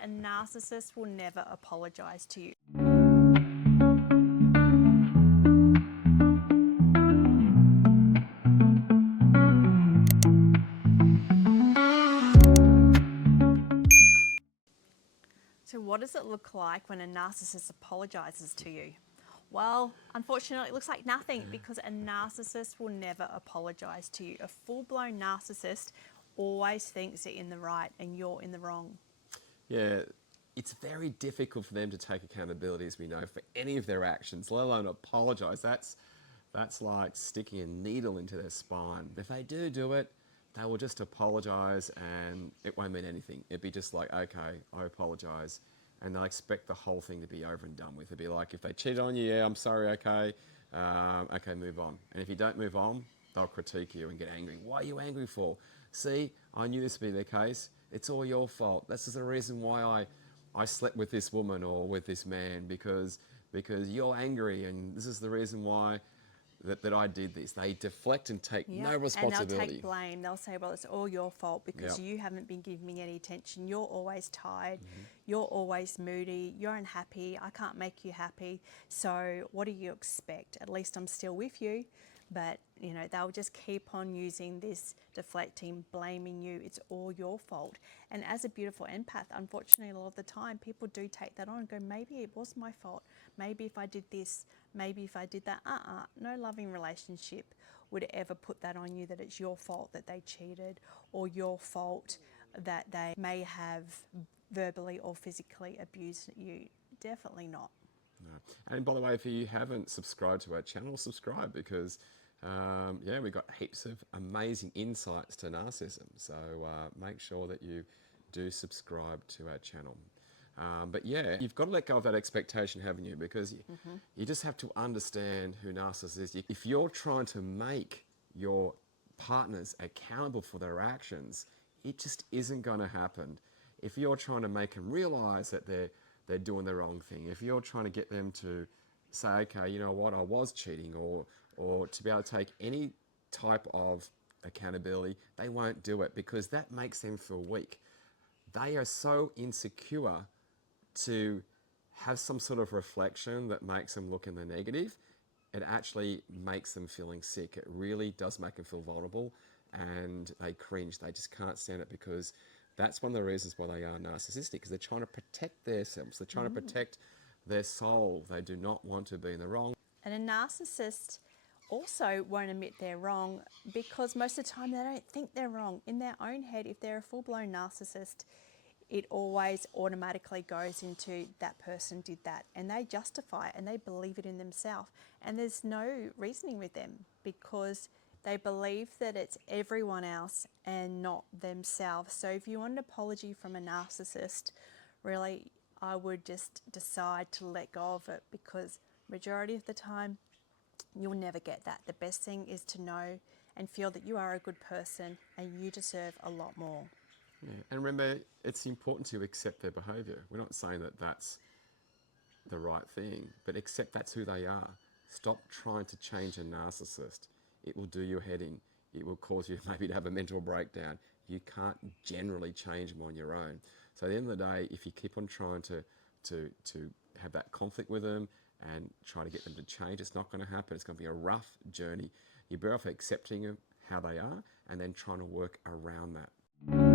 A narcissist will never apologise to you. So what does it look like when a narcissist apologises to you? Well, unfortunately, it looks like nothing, because a narcissist will never apologise to you. A full-blown narcissist always thinks they're in the right and you're in the wrong. Yeah, it's very difficult for them to take accountability, as we know, for any of their actions, let alone apologise. That's like sticking a needle into their spine. If they do it, they will just apologise and it won't mean anything. It'd be just like, okay, I apologise. And they'll expect the whole thing to be over and done with. It'd be like, if they cheated on you, yeah, I'm sorry, okay, okay, move on. And if you don't move on, they'll critique you and get angry. What are you angry for? See, I knew this would be the case. It's all your fault. This is the reason why I slept with this woman or with this man, because you're angry, and this is the reason why that I did this. They deflect and take no responsibility. And they'll take blame. They'll say, well, it's all your fault because Yep. you haven't been giving me any attention. You're always tired. You're always moody. You're unhappy. I can't make you happy. So what do you expect? At least I'm still with you. But, you know, they'll just keep on using this deflecting, blaming you. It's all your fault. And as a beautiful empath, unfortunately, a lot of the time, people do take that on and go, maybe it was my fault. Maybe if I did this, maybe if I did that. No loving relationship would ever put that on you, that it's your fault that they cheated, or your fault that they may have verbally or physically abused you. Definitely not. No. And by the way, if you haven't subscribed to our channel, subscribe, because yeah, we've got heaps of amazing insights to narcissism. So make sure that you do subscribe to our channel. But yeah, you've got to let go of that expectation, haven't you? Because you just have to understand who narcissists is. If you're trying to make your partners accountable for their actions, it just isn't going to happen. If you're trying to make them realise that they're doing the wrong thing, if you're trying to get them to say, okay, you know what, I was cheating, or to be able to take any type of accountability, they won't do it, because that makes them feel weak. They are so insecure to have some sort of reflection that makes them look in the negative. It actually makes them feeling sick. It really does make them feel vulnerable, and they cringe. They just can't stand it, because that's one of the reasons why they are narcissistic, because they're trying to protect themselves. They're trying to protect their soul. They do not want to be in the wrong. And a narcissist also won't admit they're wrong, because most of the time they don't think they're wrong. In their own head, if they're a full-blown narcissist, it always automatically goes into that person did that, and they justify it and they believe it in themselves. And there's no reasoning with them, because they believe that it's everyone else and not themselves. So if you want an apology from a narcissist, really, I would just decide to let go of it, because majority of the time you'll never get that. The best thing is to know and feel that you are a good person and you deserve a lot more. Yeah. And remember, it's important to accept their behaviour. We're not saying that that's the right thing, but accept that's who they are. Stop trying to change a narcissist. It will do your head in. It will cause you maybe to have a mental breakdown. You can't generally change them on your own. So at the end of the day, if you keep on trying to have that conflict with them and try to get them to change, it's not going to happen. It's going to be a rough journey. You're better off accepting them how they are and then trying to work around that.